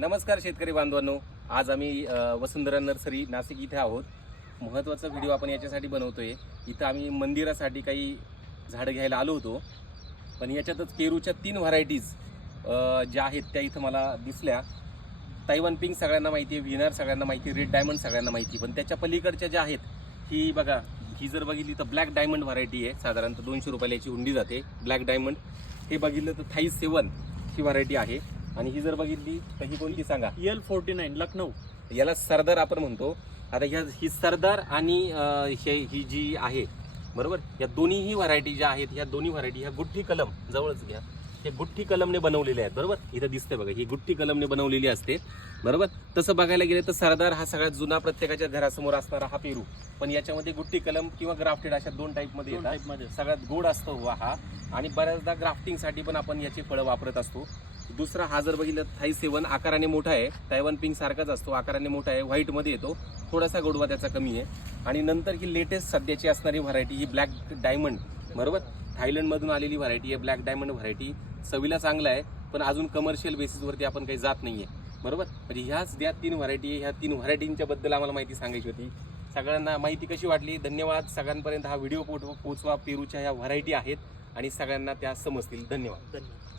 नमस्कार शेतकरी बांधवांनो. आज आम्ही वसुंधरा नर्सरी नाशिक इथे आहोत. महत्त्वाचा व्हिडिओ आपण याच्यासाठी बनवतोय. इथं आम्ही मंदिरासाठी काही झाडं घ्यायला आलो होतो. पण याच्यातच पेरूच्या तीन व्हरायटीज ज्या आहेत त्या इथं मला दिसल्या. तैवान पिंक सगळ्यांना माहिती आहे व्हिनर सगळ्यांना माहिती रेड डायमंड सगळ्यांना माहिती पण त्याच्या पलीकडच्या ज्या आहेत ही बघा ही जर बघितली तर ब्लॅक डायमंड व्हरायटी आहे. साधारणतः दोनशे रुपयाला याची हुंडी जाते. ब्लॅक डायमंड हे बघितलं तर थाई सेवन ही व्हरायटी आहे. आणि ही जर बघितली तर ही कोणती सांगा? L forty nine Lucknow. याला सरदार आपण म्हणतो. आता ह्या ही सरदार आणि हे ही जी आहे बरोबर? या दोन्हीही व्हरायटी ज्या आहेत ह्या दोन्ही व्हरायटी ह्या गुठ्ठी कलम जवळच घ्या. हे गुठ्ठी कलमने बनवलेले आहेत बरोबर? इथं दिसते बघा ही गुठ्ठी कलमने बनवलेली असते बरोबर? तसं बघायला गेलं तर सरदार हा सगळ्यात जुना प्रत्येकाच्या घरासमोर असणारा हा पेरू. पण याच्यामध्ये गुट्टी कलम किंवा ग्राफ्टेड अशा दोन टाईपमध्ये येतात. टाईपमध्ये. सगळ्यात गोड असतो हा. आणि बऱ्याचदा ग्राफ्टिंगसाठी पण आपण याची फळं वापरत असतो. दुसरा हा जर बघितलं थाई सेवन आकाराने मोठा आहे. तायवन पिंक सारखाच असतो आकाराने मोठा आहे व्हाईटमध्ये येतो. थोडासा गोडवा त्याचा कमी आहे. आणि नंतर ही लेटेस्ट सध्याची असणारी व्हरायटी ही ब्लॅक डायमंड बरोबर? थायलंडमधून आलेली व्हरायटी आहे ब्लॅक डायमंड व्हरायटी चवीला चांगला आहे पण अजून कमर्शियल बेसिसवरती आपण काही जात नाही आहे बरोबर? म्हणजे ह्याच ज्या तीन व्हरायटी आहे ह्या तीन व्हरायटींच्याबद्दल आम्हाला माहिती सांगायची होती. सगळ्यांना माहिती कशी वाटली? धन्यवाद. सगळ्यांपर्यंत हा व्हिडिओ पोचवा पेरूच्या ह्या व्हरायटी आहेत आणि सगळ्यांना त्या समजतील. धन्यवाद. धन्यवाद.